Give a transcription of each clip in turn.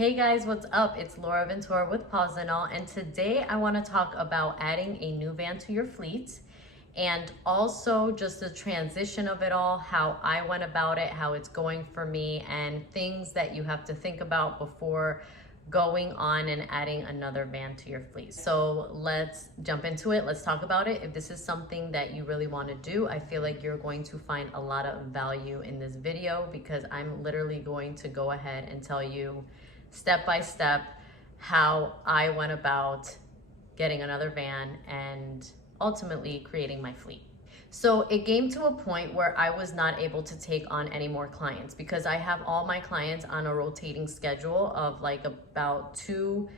Hey guys, what's up? It's Laura Ventura with Pawz and All, and today I want to talk about adding a new van to your fleet and also just the transition of it all, how I went about it, how it's going for me, and things that you have to think about before going on and adding another van to your fleet. So let's jump into it. Let's talk about it. If this is something that you really want to do, I feel like you're going to find a lot of value in this video because I'm literally going to go ahead and tell you step by step how I went about getting another van and ultimately creating my fleet. So it came to a point where I was not able to take on any more clients because I have all my clients on a rotating schedule of like about 2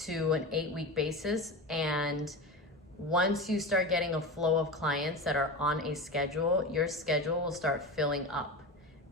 to an 8-week basis. And once you start getting a flow of clients that are on a schedule, your schedule will start filling up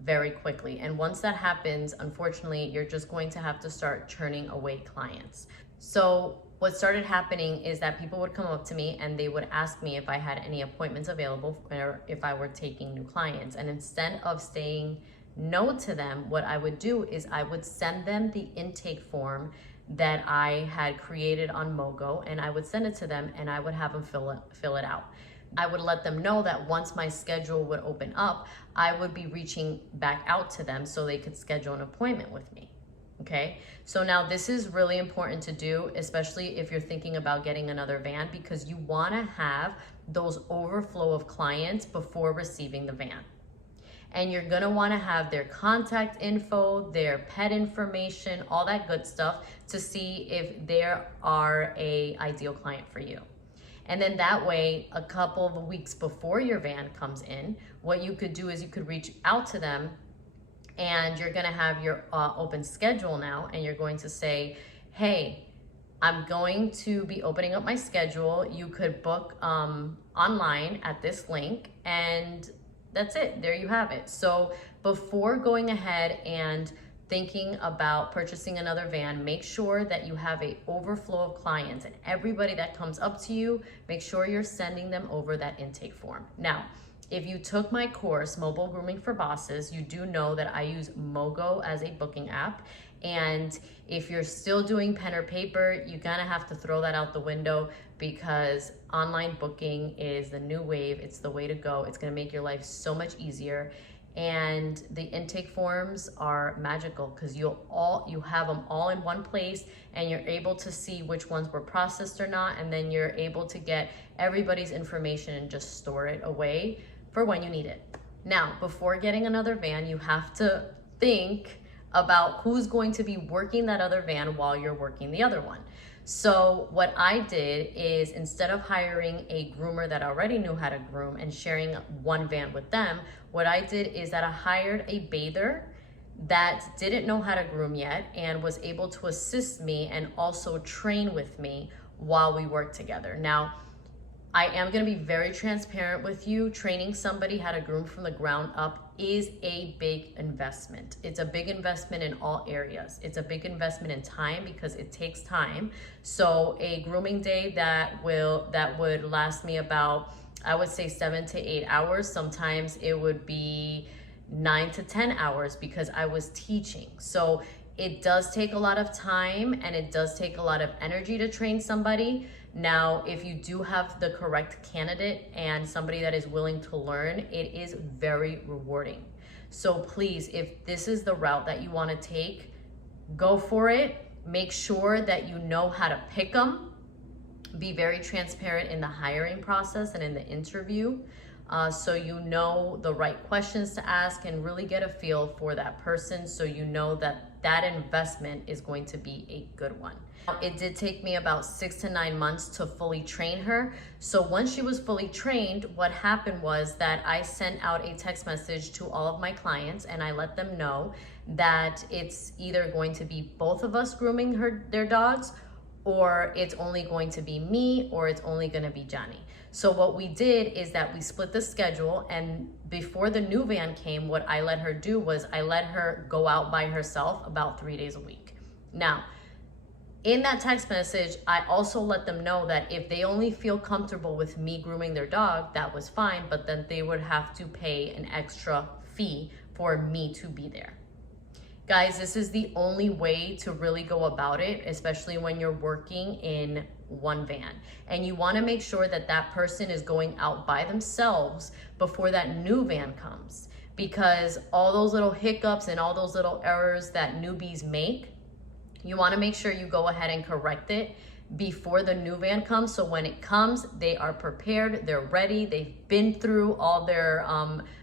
very quickly. And once that happens, unfortunately, you're just going to have to start churning away clients. So what started happening is that people would come up to me and they would ask me if I had any appointments available or if I were taking new clients. And instead of saying no to them, what I would do is I would send them the intake form that I had created on Mogo, and I would send it to them and I would have them fill it out. I would let them know that once my schedule would open up, I would be reaching back out to them so they could schedule an appointment with me. Okay, so now this is really important to do, especially if you're thinking about getting another van, because you want to have those overflow of clients before receiving the van. And you're going to want to have their contact info, their pet information, all that good stuff to see if they are an ideal client for you. And then that way, a couple of weeks before your van comes in, what you could do is you could reach out to them and you're gonna have your open schedule now, and you're going to say, hey, I'm going to be opening up my schedule. You could book online at this link, and that's it, there you have it. So before going ahead and thinking about purchasing another van, make sure that you have an overflow of clients, and everybody that comes up to you, make sure you're sending them over that intake form. Now, if you took my course, Mobile Grooming for Bosses, you do know that I use Mogo as a booking app. And if you're still doing pen or paper, you're gonna have to throw that out the window because online booking is the new wave. It's the way to go. It's gonna make your life so much easier. And the intake forms are magical because you have them all in one place, and you're able to see which ones were processed or not, and then you're able to get everybody's information and just store it away for when you need it. Now, before getting another van, you have to think about who's going to be working that other van while you're working the other one. So what I did is, instead of hiring a groomer that already knew how to groom and sharing one van with them, what I did is that I hired a bather that didn't know how to groom yet and was able to assist me and also train with me while we worked together. Now, I am going to be very transparent with you. Training somebody how to groom from the ground up is a big investment. It's a big investment in all areas. It's a big investment in time because it takes time. So a grooming day that would last me about, I would say 7 to 8 hours. Sometimes it would be 9 to 10 hours because I was teaching. So it does take a lot of time and it does take a lot of energy to train somebody. Now, if you do have the correct candidate and somebody that is willing to learn, it is very rewarding. So please, if this is the route that you want to take, go for it. Make sure that you know how to pick them. Be very transparent in the hiring process and in the interview, so you know the right questions to ask and really get a feel for that person, so you know that that investment is going to be a good one. It did take me about 6 to 9 months to fully train her. So once she was fully trained, what happened was that I sent out a text message to all of my clients and I let them know that it's either going to be both of us grooming their dogs, or it's only going to be me, or it's only going to be Johnny. So what we did is that we split the schedule, and before the new van came, what I let her do was I let her go out by herself about 3 days a week. Now, in that text message, I also let them know that if they only feel comfortable with me grooming their dog, that was fine, but then they would have to pay an extra fee for me to be there. Guys, this is the only way to really go about it, especially when you're working in one van. And you want to make sure that that person is going out by themselves before that new van comes. Because all those little hiccups and all those little errors that newbies make, you want to make sure you go ahead and correct it before the new van comes. So when it comes, they are prepared, they're ready, they've been through all their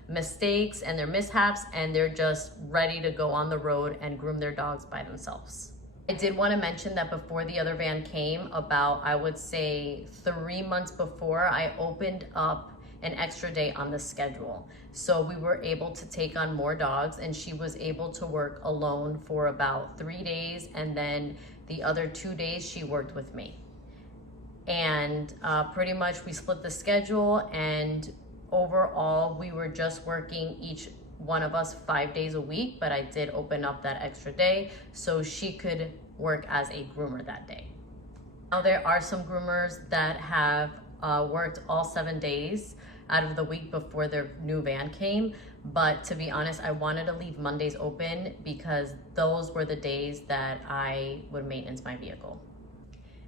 mistakes and their mishaps, and they're just ready to go on the road and groom their dogs by themselves. I did want to mention that before the other van came, about, I would say 3 months before, I opened up an extra day on the schedule. So we were able to take on more dogs, and she was able to work alone for about 3 days, and then the other 2 days she worked with me. And pretty much we split the schedule, and overall we were just working each one of us 5 days a week, but I did open up that extra day so she could work as a groomer that day. Now there are some groomers that have worked all 7 days out of the week before their new van came, but to be honest, I wanted to leave Mondays open because those were the days that I would maintenance my vehicle.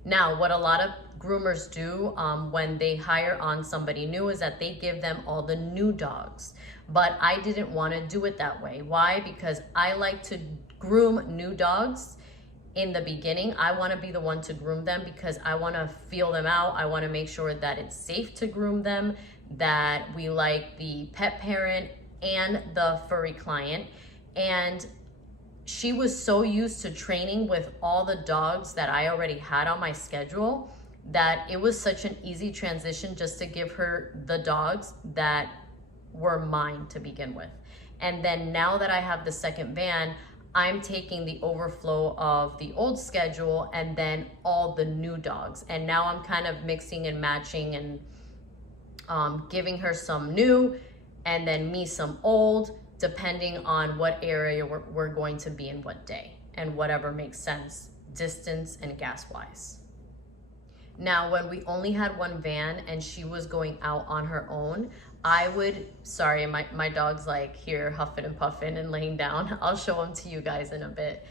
Now, what a lot of groomers do when they hire on somebody new is that they give them all the new dogs. But I didn't want to do it that way. Why? Because I like to groom new dogs in the beginning. I want to be the one to groom them because I want to feel them out. I want to make sure that it's safe to groom them, that we like the pet parent and the furry client. And she was so used to training with all the dogs that I already had on my schedule that it was such an easy transition just to give her the dogs that were mine to begin with. And then now that I have the second van, I'm taking the overflow of the old schedule and then all the new dogs. And now I'm kind of mixing and matching and giving her some new and then me some old, depending on what area we're going to be in what day and whatever makes sense, distance and gas wise. Now, when we only had one van and she was going out on her own, I would, sorry, my dog's like here huffing and puffing and laying down. I'll show him to you guys in a bit.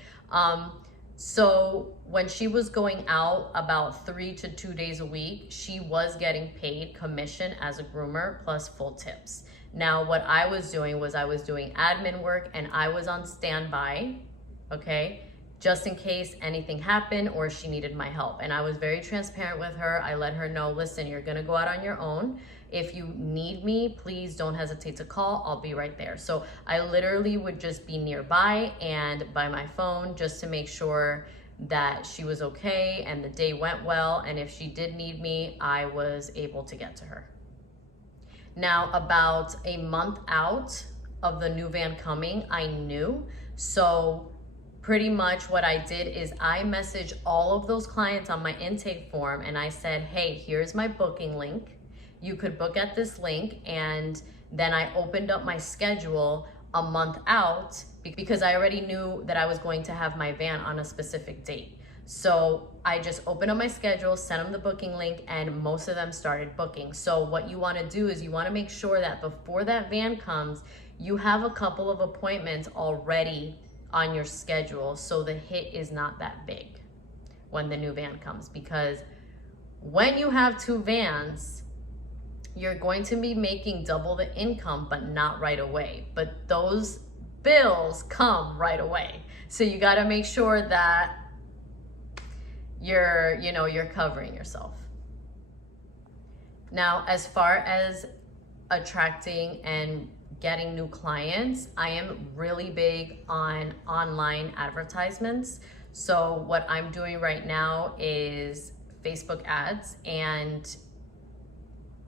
So when she was going out about 3 to 2 days a week, she was getting paid commission as a groomer plus full tips. Now, what I was doing was I was doing admin work and I was on standby, okay, just in case anything happened or she needed my help. And I was very transparent with her. I let her know, listen, you're gonna go out on your own. If you need me, please don't hesitate to call. I'll be right there. So I literally would just be nearby and by my phone just to make sure that she was okay and the day went well. And if she did need me, I was able to get to her. Now, about a month out of the new van coming, I knew. So pretty much what I did is I messaged all of those clients on my intake form and I said, hey, here's my booking link. You could book at this link. And then I opened up my schedule a month out because I already knew that I was going to have my van on a specific date. So I just opened up my schedule, sent them the booking link, and most of them started booking. So what you want to do is you want to make sure that before that van comes, you have a couple of appointments already on your schedule so the hit is not that big when the new van comes. Because when you have two vans, you're going to be making double the income, but not right away. But those bills come right away. So you got to make sure that you're covering yourself. Now, as far as attracting and getting new clients, I am really big on online advertisements. So what I'm doing right now is Facebook ads, and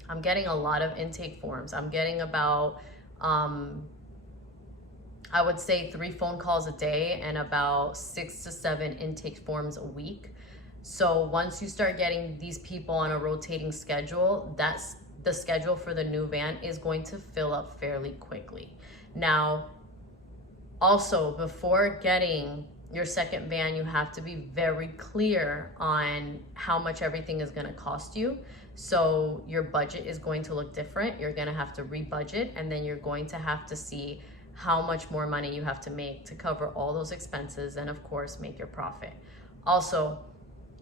I'm getting a lot of intake forms. I'm getting about, I would say 3 phone calls a day and about 6 to 7 intake forms a week. So once you start getting these people on a rotating schedule, that's the schedule for the new van is going to fill up fairly quickly. Now, also before getting your second van, you have to be very clear on how much everything is going to cost you. So your budget is going to look different. You're going to have to rebudget, and then you're going to have to see how much more money you have to make to cover all those expenses and of course make your profit. Also,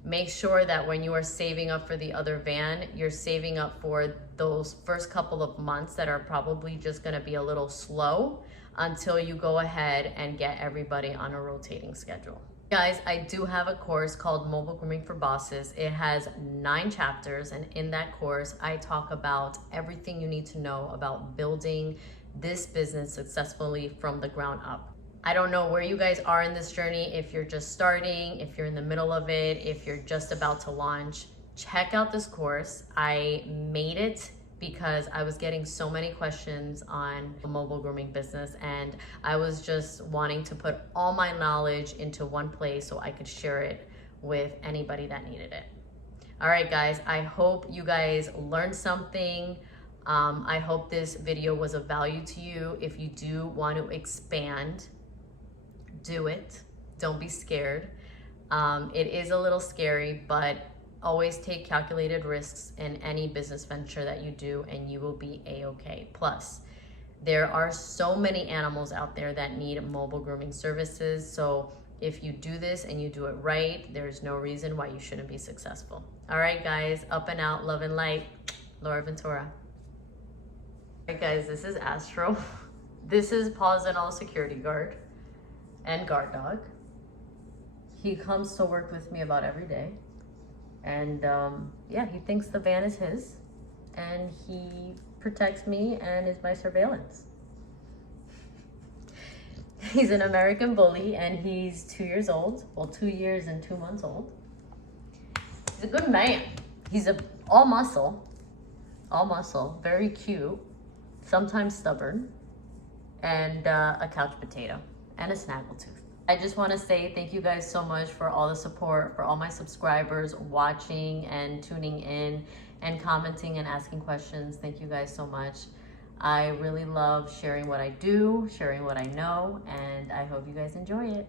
make sure that when you are saving up for the other van, you're saving up for those first couple of months that are probably just gonna be a little slow until you go ahead and get everybody on a rotating schedule. Guys, I do have a course called Mobile Grooming for Bosses. It has 9 chapters, and in that course, I talk about everything you need to know about building this business successfully from the ground up. I don't know where you guys are in this journey, if you're just starting, if you're in the middle of it, if you're just about to launch. Check out this course. I made it because I was getting so many questions on the mobile grooming business, and I was just wanting to put all my knowledge into one place so I could share it with anybody that needed it. All right, guys, I hope you guys learned something. I hope this video was of value to you. If you do want to expand, do it. Don't be scared. It is a little scary, but always take calculated risks in any business venture that you do, and you will be a-okay. Plus, there are so many animals out there that need mobile grooming services. So if you do this and you do it right, there's no reason why you shouldn't be successful. All right, guys, up and out, love and light. Laura Ventura. All right, guys, this is Astro. This is Pawz and All security guard and guard dog. He comes to work with me about every day. And yeah, he thinks the van is his, and he protects me and is my surveillance. He's an American bully, and he's 2 years old. Well, 2 years and 2 months old. He's a good man. He's all muscle, very cute, sometimes stubborn, and a couch potato, and a snaggletooth. I just want to say thank you guys so much for all the support, for all my subscribers watching and tuning in and commenting and asking questions. Thank you guys so much. I really love sharing what I do, sharing what I know, and I hope you guys enjoy it.